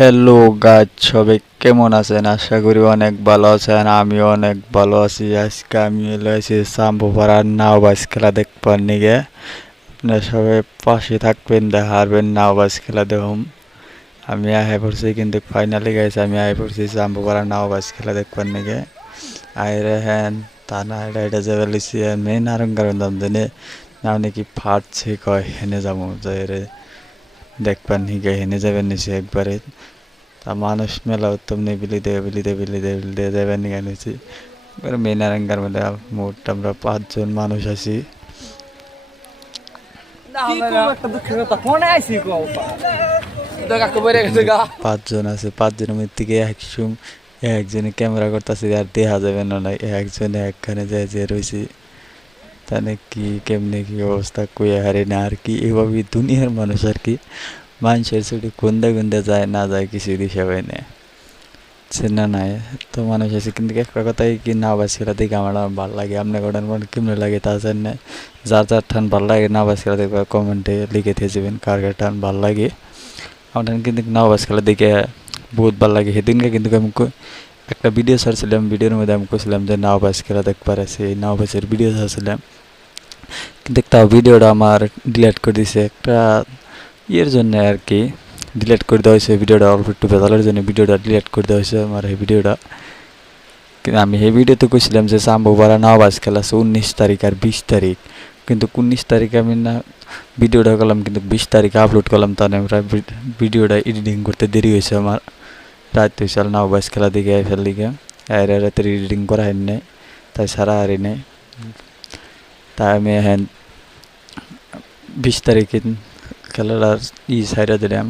Hello guys, সবাই কেমন আছেন? আশা করি অনেক ভালো আছেন। আমিও অনেক ভালো আছি। আজকে আমি এলো আছি সাম্পুপাড়ার নাওবাজ খেলা দেখবার নিগে। আপনারা সবাই পাশে থাকবেন, হারবেন নাওবাজ খেলা দেখুন। আমি আহে পড়ছি, কিন্তু ফাইনালি গাইছে আমি আহে পড়ছি সাম্পুপাড়ার নাওবাজ খেলা দেখবার নিগে। আইরে হ্যান তা না এটা যাবে লিছি মেন আরঙ্গার দাম জানে না নাকি ফাটছে কয় হেনে যাবো যাই দেখবার নিগে হেনে যাবেন নিছি একবারে। তা মানুষ মেলা উত্তম নেই বিলিতে যাবেন নিয়ে নিয়েছি এবার মেনারাঙ্গার মধ্যে মোট আমরা 5 জন মানুষ আছি। পাঁচজন আছে, 5 জনের মধ্যে থেকে একজনে ক্যামেরা করতেছে আর দেখা যাবে না, একজনে একখানে যায় যে রয়েছি তাহলে কি কেমনে কি অবস্থা কই হারে না আর কি এভাবে দুনিয়ার মানুষ আর কি মানুষের ছুটি গুন্দা যায় না যায় কিছু দিশা পাই না চেনা নাই। তো মানুষ আছে কিন্তু একটা কথাই কি নাওবাজ খেলা দেখে আমার ভালো লাগে। আপনার গোটার মনে কেমন লাগে তা জান না। যার ঠান ভালো লাগে নাওবাজ খেলা দেখবে কমেন্টে লিখে দিয়ে যাবেন কার কার টান ভালো লাগে। আমার কিন্তু নাওবাজ খেলা দেখে বহুত ভালো লাগে। সেদিনকে কিন্তু আমি একটা ভিডিও ছাড়ছিলাম, ভিডিওর মধ্যে আমি কইছিলাম যে নাওবাজ খেলা দেখবার আছে, এই নাওবাজের ভিডিও ছাড়ছিলাম, কিন্তু তাও ভিডিওটা আমার ডিলিট করে দিছে একটা ইয়ের জন্য আর কি। ডিলিট করে দেওয়া হয়েছে ভিডিওটা, অল্প একটু ভেজালের জন্য ভিডিওটা ডিলিট করে দেওয়া হয়েছে আমার এই ভিডিওটা। কিন্তু আমি এই ভিডিওতে কইছিলাম যে সাম্পুপাড়া নাওবাজ খেলা আছে 19 তারিখ আর 20 তারিখ, কিন্তু 19 তারিখে আমি না ভিডিওটা করলাম, কিন্তু 20 তারিখে আপলোড করলাম। তাহলে ভিডিওটা এডিটিং করতে দেরি হয়েছে আমার, রাত হয়েছে নাওবাজ খেলা দিকে ফেল দিকে রাতের এডিটিং করা হয় নাই, তাই সারা হারি নেই। তাই আমি হ্যাঁ 20 তারিখে খেলাটা সাইরা দিলাম,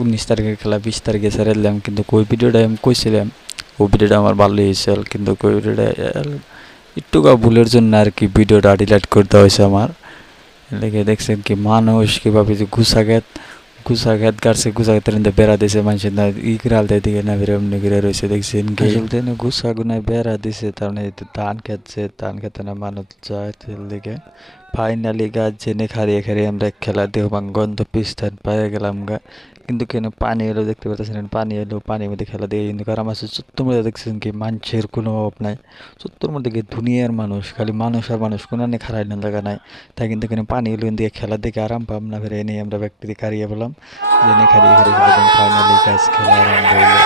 19 তারিখের খেলা 20 তারিখে সাইরা দিলাম। কিন্তু ওই ভিডিওটা আমি কইছিলাম ও ভিডিওটা আমার ভালো হয়েছিল, কিন্তু ওই ভিডিওটা একটু ভুলের জন্য আর কি ভিডিওটা ডিলিট করে দেওয়া হয়েছে আমার। লেগে দেখছেন কি মানুষ কীভাবে যে গুছা খেত গাড়ছে, গুছা খেতে বেড়া দিছে মানুষের না ইকরাল দেয় দিকে না বেরো এমনি করে রয়েছে দেখছেন কি গুছা গুনায় বেড়া দিছে। তার মানে ধান খেতছে, ধান খেতে না মানুষ যায় তেল দিকে। ফাইনালি গাছ জেনে খারিয়ে আমরা খেলা দেহ গন্ধ পিস্তান পায়ে গেলাম গা। কিন্তু কেন পানি এলো দেখতে পাচ্ছেন, পানি এলো পানির মধ্যে খেলা দিয়ে কিন্তু কারণ আমার চত্বর মধ্যে দেখছেন কি মানুষের কোনো অভাব নাই। চত্বর মধ্যে কি দুনিয়ার মানুষ, খালি মানুষ আর মানুষ, কোনো খারাপ না জায়গা নাই। তাই কিন্তু এখানে পানি এলো দিয়ে খেলা দেখে আরাম পাম না ফেরে এনে আমরা ব্যক্তি হারিয়ে বললাম যে এনে খারিয়ে ফাইনালি গাছ খেলা আরম্ভ হইলো।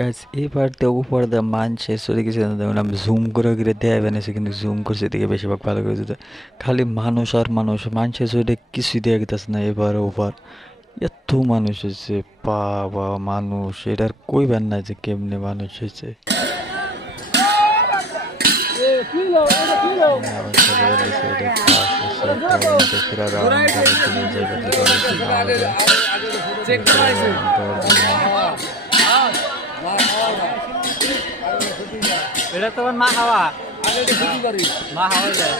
গাছ এবার তো উপর দা মানছে চলে গেছে, আমি জুম করে দেয়া বানিয়েছে, কিন্তু জুম করছে দিকে বেশিরভাগ ভালো করে দিতে খালি মানুষ আর মানুষ, মানুষের চলে কিছুই দেয়া গেতেছে না। এবার ওভার এত মানুষ হয়েছে, বাবা মানুষ এটার কইবার না যে কেমনে মানুষ হয়েছে। এটা তোমার মা খাওয়া মা খাওয়া যায়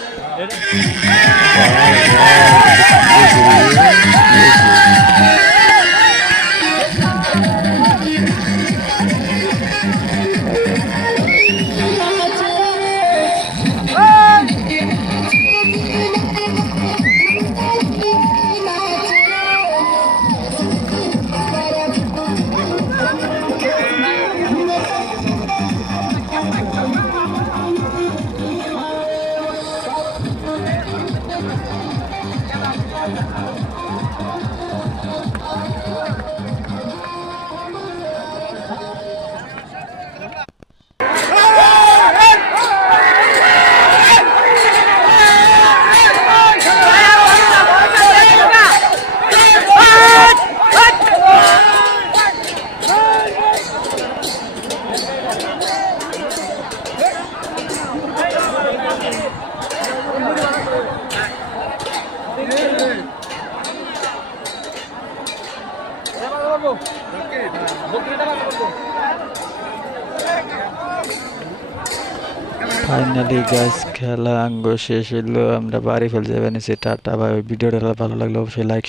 ফাইনালি গাইস খেলা আঙ্গ শেষ হইলো, আমরা বাড়ি ফেলতে যাবেন। টাটা ভাই, ভিডিওটা ভালো লাগলো অবশ্যই লাইক